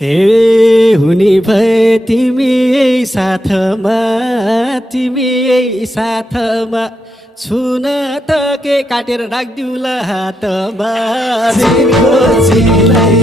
हे हुने भए तिमी साथमा तिमी साथमा छुन त के काटेर राखिदिउँला हातमा दिनको सिलाई